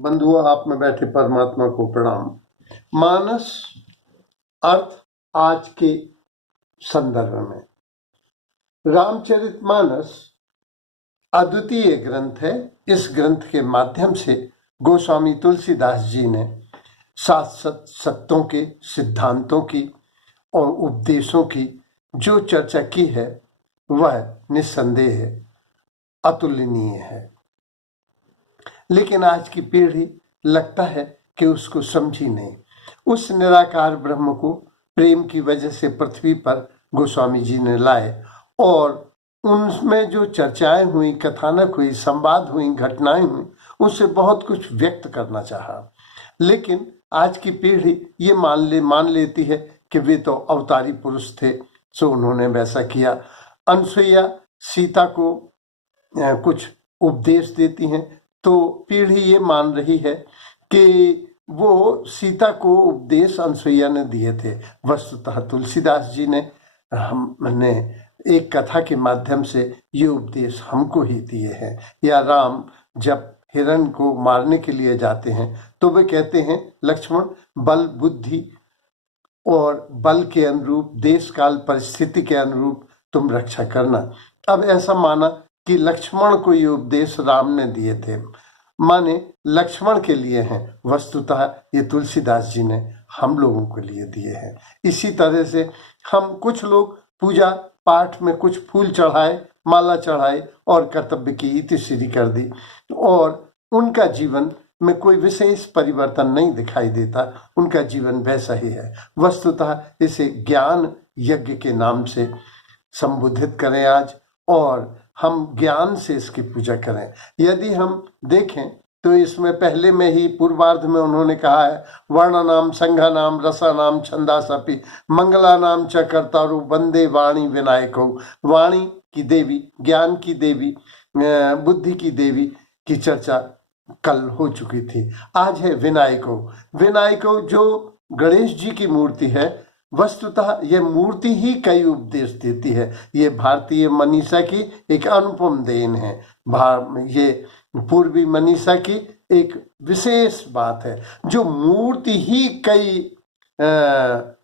बंधुओं, आप में बैठे परमात्मा को प्रणाम। मानस अर्थ आज के संदर्भ में रामचरितमानस अद्वितीय ग्रंथ है। इस ग्रंथ के माध्यम से गोस्वामी तुलसीदास जी ने शाश्वत सत्यों के, सिद्धांतों की और उपदेशों की जो चर्चा की है वह निस्संदेह अतुलनीय है। लेकिन आज की पीढ़ी लगता है कि उसको समझी नहीं। उस निराकार ब्रह्म को प्रेम की वजह से पृथ्वी पर गोस्वामी जी ने लाए और उनमें जो चर्चाएं हुई, कथानक हुई, संवाद हुई, घटनाएं हुई, उससे बहुत कुछ व्यक्त करना चाहा। लेकिन आज की पीढ़ी ये मान लेती है कि वे तो अवतारी पुरुष थे, सो उन्होंने वैसा किया। अनसुईया सीता को कुछ उपदेश देती हैं तो पीढ़ी ये मान रही है कि वो सीता को उपदेश अनसुईया ने दिए थे। वस्तुतः तुलसीदास जी ने हमने एक कथा के माध्यम से ये उपदेश हमको ही दिए हैं। या राम जब हिरण को मारने के लिए जाते हैं तो वे कहते हैं, लक्ष्मण, बल बुद्धि और बल के अनुरूप, देश काल परिस्थिति के अनुरूप तुम रक्षा करना। अब ऐसा माना कि लक्ष्मण को ये उपदेश राम ने दिए थे, माने लक्ष्मण के लिए हैं। वस्तुतः ये तुलसीदास जी ने हम लोगों के लिए दिए हैं। इसी तरह से हम कुछ लोग पूजा पाठ में कुछ फूल चढ़ाए, माला चढ़ाए और कर्तव्य की इतिश्री कर दी और उनका जीवन में कोई विशेष परिवर्तन नहीं दिखाई देता, उनका जीवन वैसा ही है। वस्तुतः इसे ज्ञान यज्ञ के नाम से संबोधित करें आज, और हम ज्ञान से इसकी पूजा करें। यदि हम देखें तो इसमें पहले में ही पूर्वार्ध में उन्होंने कहा है, वर्ण नाम, संघा नाम, रसा नाम, छंदासपि, मंगला नाम च कर्तारु, वंदे वाणी विनायको। वाणी की देवी, ज्ञान की देवी, बुद्धि की देवी की चर्चा कल हो चुकी थी। आज है विनायको। विनायको जो गणेश जी की मूर्ति है, वस्तुतः यह मूर्ति ही कई उपदेश देती है। ये भारतीय मनीषा की एक अनुपम देन है। ये पूर्वी मनीषा की एक विशेष बात है, जो मूर्ति ही कई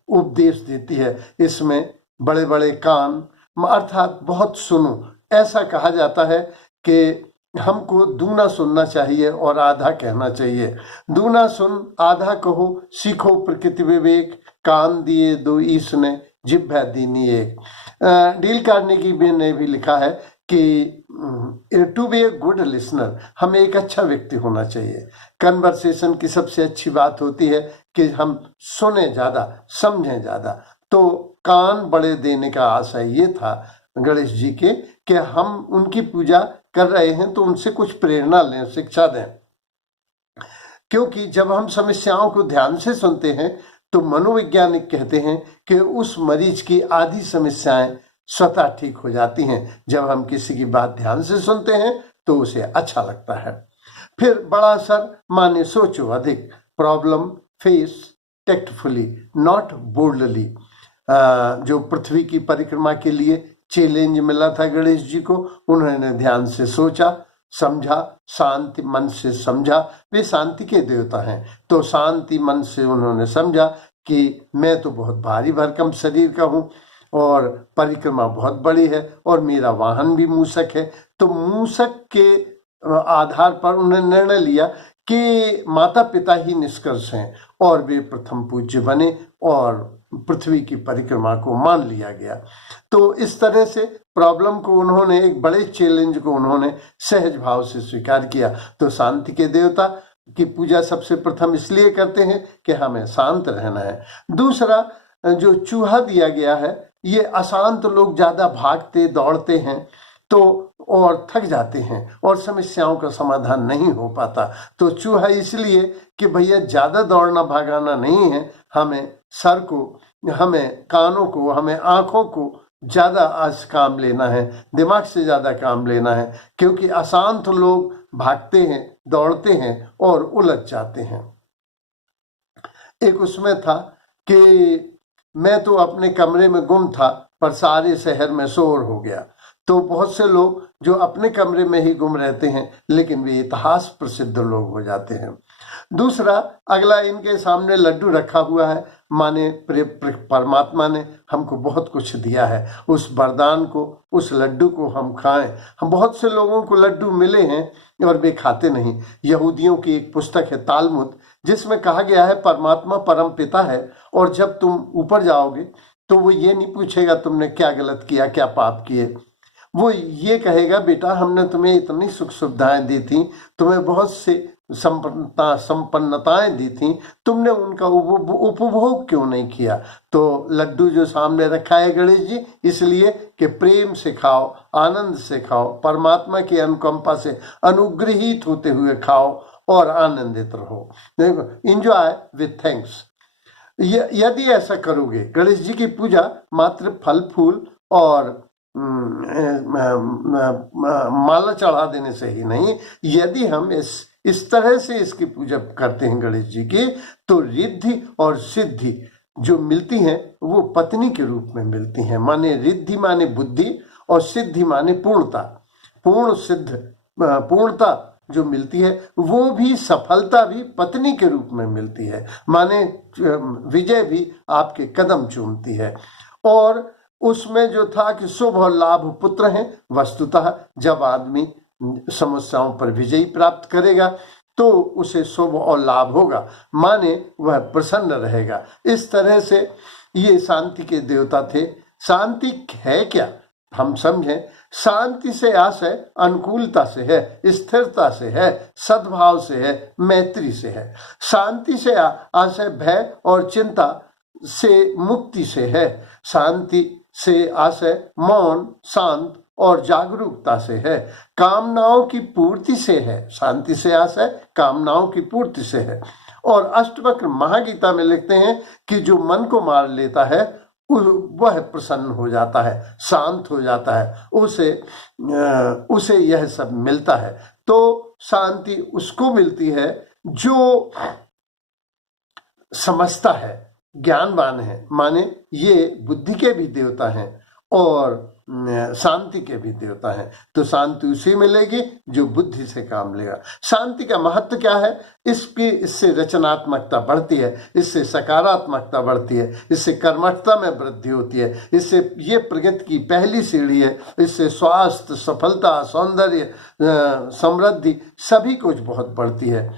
उपदेश देती है। इसमें बड़े बड़े कान अर्थात बहुत सुनो। ऐसा कहा जाता है कि हमको दूना सुनना चाहिए और आधा कहना चाहिए। दूना सुन, आधा कहो, सीखो प्रकृति विवेक, कान दिए दो ईश ने, जिह्वा दीनी एक। डील कार्नेगी ने भी लिखा है कि to be a good listener, हमें एक अच्छा व्यक्ति होना चाहिए। कन्वर्सेशन की सबसे अच्छी बात होती है कि हम सुने ज्यादा, समझें ज्यादा। तो कान बड़े देने का आशय ये था गणेश जी के कि हम उनकी पूजा कर रहे हैं तो उनसे कुछ प्रेरणा लें, शिक्षा दें। क्योंकि जब हम समस्याओं को ध्यान से सुनते हैं तो मनोवैज्ञानिक कहते हैं कि उस मरीज की आधी समस्याएं स्वतः ठीक हो जाती हैं। जब हम किसी की बात ध्यान से सुनते हैं तो उसे अच्छा लगता है। फिर बड़ा सर माने सोचो अधिक, problem face tactfully not boldly. जो पृथ्वी की परिक्रमा के लिए चैलेंज मिला था गणेश जी को, उन्होंने ध्यान से सोचा, समझा, शांति मन से समझा। वे शांति के देवता हैं, तो शांति मन से उन्होंने समझा कि मैं तो बहुत भारी भरकम शरीर का हूँ और परिक्रमा बहुत बड़ी है और मेरा वाहन भी मूषक है। तो मूषक के आधार पर उन्होंने निर्णय लिया कि माता पिता ही निष्कर्ष हैं और वे प्रथम पूज्य बने और पृथ्वी की परिक्रमा को मान लिया गया। तो इस तरह से प्रॉब्लम को उन्होंने, एक बड़े चैलेंज को उन्होंने सहज भाव से स्वीकार किया। तो शांति के देवता की पूजा सबसे प्रथम इसलिए करते हैं कि हमें शांत रहना है। दूसरा, जो चूहा दिया गया है, ये अशांत लोग ज्यादा भागते दौड़ते हैं तो और थक जाते हैं और समस्याओं का समाधान नहीं हो पाता। तो चूहा इसलिए कि भैया ज्यादा दौड़ना भागाना नहीं है, हमें सर को, हमें कानों को, हमें आंखों को ज्यादा आज काम लेना है, दिमाग से ज्यादा काम लेना है। क्योंकि अशांत लोग भागते हैं, दौड़ते हैं और उलझ जाते हैं। एक उसमें था कि मैं तो अपने कमरे में गुम था पर सारे शहर में शोर हो गया। तो बहुत से लोग जो अपने कमरे में ही गुम रहते हैं, लेकिन वे इतिहास प्रसिद्ध लोग हो जाते हैं। दूसरा, अगला, इनके सामने लड्डू रखा हुआ है, माने परमात्मा ने हमको बहुत कुछ दिया है, उस वरदान को, उस लड्डू को हम खाएं। हम बहुत से लोगों को लड्डू मिले हैं और वे खाते नहीं। यहूदियों की एक पुस्तक है तालमुद, जिसमें कहा गया है परमात्मा परम पिता है, और जब तुम ऊपर जाओगे तो वो ये नहीं पूछेगा तुमने क्या गलत किया, क्या पाप किए। वो ये कहेगा, बेटा हमने तुम्हें इतनी सुख सुविधाएं दी थी, तुम्हें बहुत से संपन्नताएं दी थी, तुमने उनका उपभोग क्यों नहीं किया। तो लड्डू जो सामने रखा है गणेश जी, इसलिए कि प्रेम से खाओ, आनंद से खाओ, परमात्मा की अनुकंपा से अनुग्रहित होते हुए खाओ और आनंदित रहो। देखो, इंजॉय विथ थैंक्स। यदि ऐसा करोगे, गणेश जी की पूजा मात्र फल फूल और माला चढ़ा देने से ही नहीं, यदि हम इस तरह से इसकी पूजा करते हैं गणेश जी की, तो रिद्धि और सिद्धि जो मिलती हैं वो पत्नी के रूप में मिलती हैं। माने रिद्धि माने बुद्धि और सिद्धि माने पूर्णता। पूर्णता जो मिलती है वो भी, सफलता भी पत्नी के रूप में मिलती है, माने विजय भी आपके कदम चूमती है। और उसमें जो था कि शुभ और लाभ पुत्र हैं, वस्तुतः जब आदमी समस्याओं पर विजय प्राप्त करेगा तो उसे शुभ और लाभ होगा, माने वह प्रसन्न रहेगा। इस तरह से ये शांति के देवता थे। शांति है क्या, हम समझें। शांति से आशय अनुकूलता से है, स्थिरता से है, सद्भाव से है, मैत्री से है। शांति से आशय भय और चिंता से मुक्ति से है। शांति से आशय मौन, शांत और जागरूकता से है। कामनाओं की पूर्ति से है। शांति से आशय कामनाओं की पूर्ति से है। और अष्टवक्र महागीता में लिखते हैं कि जो मन को मार लेता है वह प्रसन्न हो जाता है, शांत हो जाता है, उसे यह सब मिलता है। तो शांति उसको मिलती है जो समझता है, ज्ञानवान है, माने ये बुद्धि के भी देवता हैं और शांति के भी देवता हैं। तो शांति उसी मिलेगी जो बुद्धि से काम लेगा। शांति का महत्व क्या है? इससे रचनात्मकता बढ़ती है, इससे सकारात्मकता बढ़ती है, इससे कर्मठता में वृद्धि होती है, इससे ये प्रगति की पहली सीढ़ी है। इससे स्वास्थ्य, सफलता, सौंदर्य, समृद्धि सभी कुछ बहुत बढ़ती है।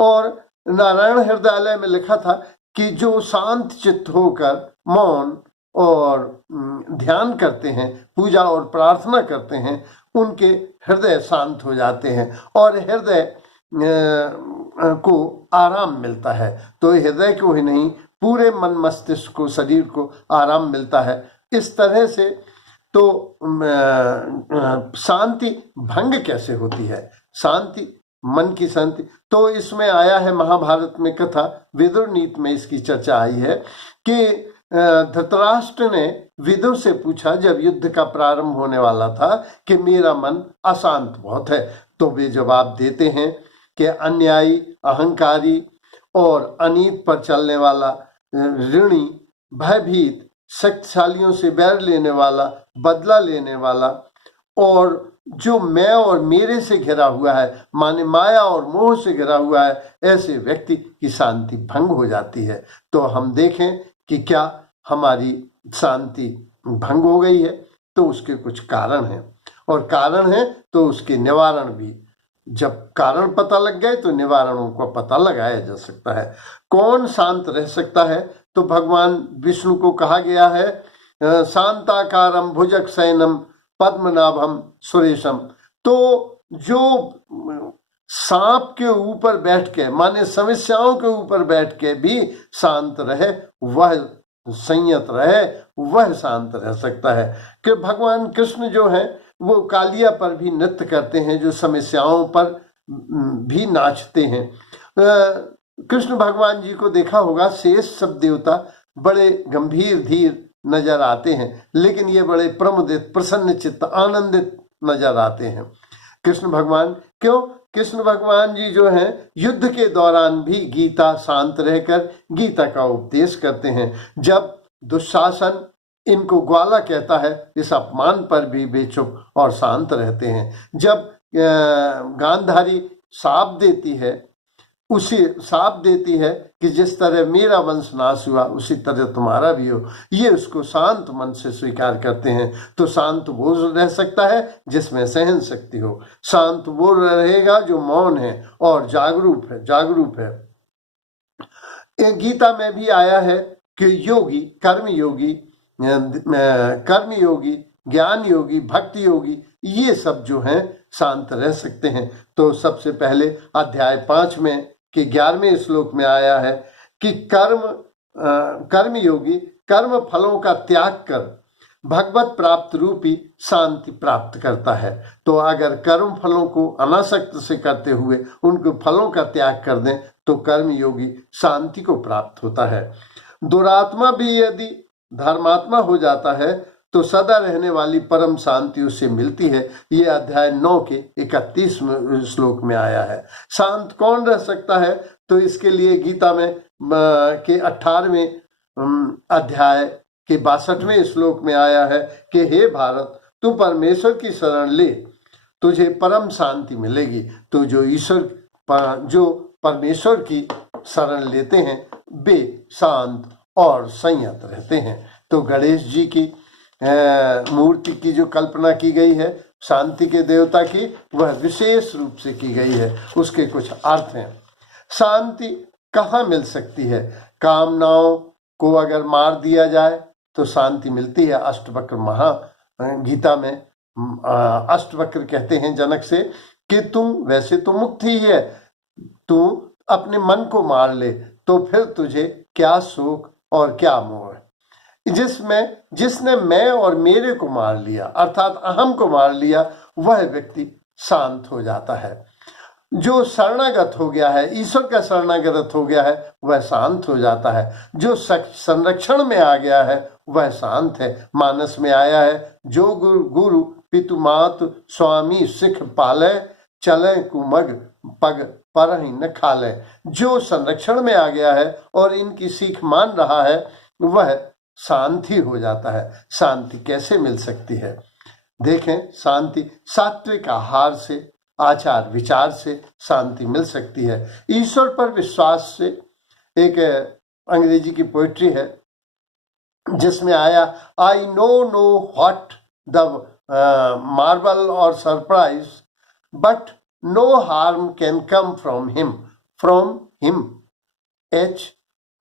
और नारायण हृदयालय में लिखा था कि जो शांत चित्त होकर मौन और ध्यान करते हैं, पूजा और प्रार्थना करते हैं, उनके हृदय शांत हो जाते हैं और हृदय को आराम मिलता है। तो हृदय को ही नहीं, पूरे मन मस्तिष्क को, शरीर को आराम मिलता है। इस तरह से तो शांति भंग कैसे होती है? शांति, मन की शांति, तो इसमें आया है महाभारत में कथा, विदुर नीति में इसकी चर्चा आई है कि धृतराष्ट्र ने विदुर से पूछा जब युद्ध का प्रारंभ होने वाला था कि मेरा मन अशांत बहुत है। तो वे जवाब देते हैं कि अन्यायी, अहंकारी और अनीत पर चलने वाला, ऋणी, भयभीत, शक्तिशालियों से बैर लेने वाला, बदला लेने वाला और जो मैं और मेरे से घिरा हुआ है, माने माया और मोह से घिरा हुआ है, ऐसे व्यक्ति की शांति भंग हो जाती है। तो हम देखें कि क्या हमारी शांति भंग हो गई है, तो उसके कुछ कारण हैं और कारण है तो उसके निवारण भी। जब कारण पता लग गए तो निवारणों का पता लगाया जा सकता है। कौन शांत रह सकता है? तो भगवान विष्णु को कहा गया है शांताकारम भुजग शयनम पद्मनाभम सुरेशम। तो जो सांप के ऊपर बैठ के, माने समस्याओं के ऊपर बैठ के भी शांत रहे, वह संयत रहे, वह शांत रह सकता है। कि भगवान कृष्ण जो है वो कालिया पर भी नृत्य करते हैं, जो समस्याओं पर भी नाचते हैं। कृष्ण भगवान जी को देखा होगा, शेष सब देवता बड़े गंभीर धीर नजर आते हैं, लेकिन ये बड़े प्रमुदित, प्रसन्न चित्त, आनंदित नजर आते हैं कृष्ण भगवान। क्यों? कृष्ण भगवान जी जो हैं युद्ध के दौरान भी गीता शांत रहकर गीता का उपदेश करते हैं। जब दुशासन इनको ग्वाला कहता है। इस अपमान पर भी बेचुप और शांत रहते हैं। जब गांधारी शाप देती है कि जिस तरह मेरा वंश नाश हुआ उसी तरह तुम्हारा भी हो, ये उसको शांत मन से स्वीकार करते हैं। तो शांत वो रह सकता है जिसमें सहन शक्ति हो। शांत वो रहेगा जो मौन है और जागरूक है। गीता में भी आया है कि योगी, कर्म योगी, ज्ञान योगी, भक्ति योगी, ये सब जो हैं शांत रह सकते हैं। तो सबसे पहले अध्याय 5 में कि 11वें श्लोक में आया है कि कर्म योगी कर्म फलों का त्याग कर भगवत प्राप्त रूपी शांति प्राप्त करता है। तो अगर कर्म फलों को अनासक्त से करते हुए उनको फलों का त्याग कर दें तो कर्म योगी शांति को प्राप्त होता है। दुरात्मा भी यदि धर्मात्मा हो जाता है तो सदा रहने वाली परम शांति उससे मिलती है। ये अध्याय 9 के 31वें श्लोक में आया है। शांत कौन रह सकता है? तो इसके लिए गीता में के 18वें अध्याय के 62वें श्लोक में आया है कि हे भारत, तू परमेश्वर की शरण ले, तुझे परम शांति मिलेगी। तो जो परमेश्वर की शरण लेते हैं वे शांत और संयत रहते हैं। तो गणेश जी की मूर्ति की जो कल्पना की गई है शांति के देवता की, वह विशेष रूप से की गई है। उसके कुछ अर्थ हैं। शांति कहाँ मिल सकती है? कामनाओं को अगर मार दिया जाए तो शांति मिलती है। अष्टवक्र गीता में अष्टवक्र कहते हैं जनक से कि तुम वैसे तो मुक्त ही है, तू अपने मन को मार ले तो फिर तुझे क्या शोक और क्या मोह। जिसने मैं और मेरे को मार लिया अर्थात अहम को मार लिया, वह व्यक्ति शांत हो जाता है। जो शरणागत हो गया है, ईश्वर का शरणागत हो गया है, वह शांत हो जाता है। जो संरक्षण में आ गया है वह शांत है। मानस में आया है, जो गुरु पितु मातु स्वामी सिख पाले, चले कुमग पग पर ही न खाले। जो संरक्षण में आ गया है और इनकी सीख मान रहा है वह शांति हो जाता है। शांति कैसे मिल सकती है? देखें, शांति सात्विक आहार से, आचार विचार से शांति मिल सकती है। ईश्वर पर विश्वास से। एक अंग्रेजी की पोइट्री है जिसमें आया, I know what the marvel और surprise but no harm can come from him H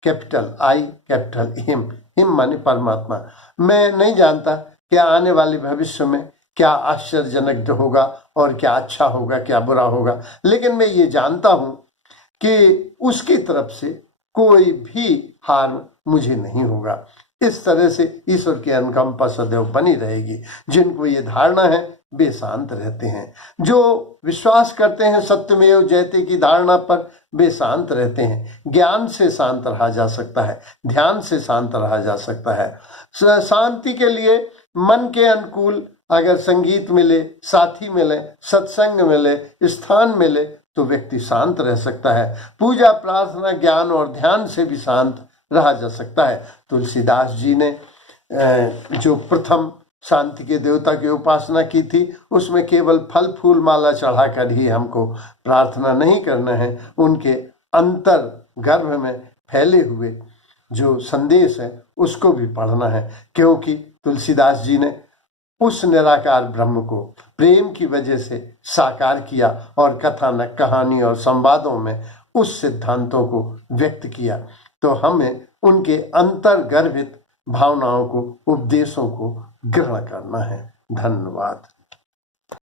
capital I capital him माने परमात्मा। मैं नहीं जानता कि आने वाले भविष्य में क्या आश्चर्यजनक होगा और क्या अच्छा होगा, क्या बुरा होगा, लेकिन मैं ये जानता हूं कि उसकी तरफ से कोई भी हार्म मुझे नहीं होगा। इस तरह से ईश्वर की अनुकंपा सदैव बनी रहेगी। जिनको ये धारणा है वे शांत रहते हैं। जो विश्वास करते हैं सत्यमेव जयते की धारणा पर, वे शांत रहते हैं। ज्ञान से शांत रहा जा सकता है, ध्यान से शांत रहा जा सकता है। शांति के लिए मन के अनुकूल अगर संगीत मिले, साथी मिले, सत्संग मिले, स्थान मिले तो व्यक्ति शांत रह सकता है। पूजा, प्रार्थना, ज्ञान और ध्यान से भी शांत रहा जा सकता है। तुलसीदास जी ने जो प्रथम शांति के देवता की उपासना की थी, उसमें केवल फल फूल माला चढ़ाकर ही हमको प्रार्थना नहीं करना है, उनके अंतर गर्भ में फैले हुए जो संदेश है उसको भी पढ़ना है। क्योंकि तुलसीदास जी ने उस निराकार ब्रह्म को प्रेम की वजह से साकार किया और कथानक, कहानी और संवादों में उस सिद्धांतों को व्यक्त किया। तो हमें उनके अंतर्गर्भित भावनाओं को, उपदेशों को ग्रहण करना है। धन्यवाद।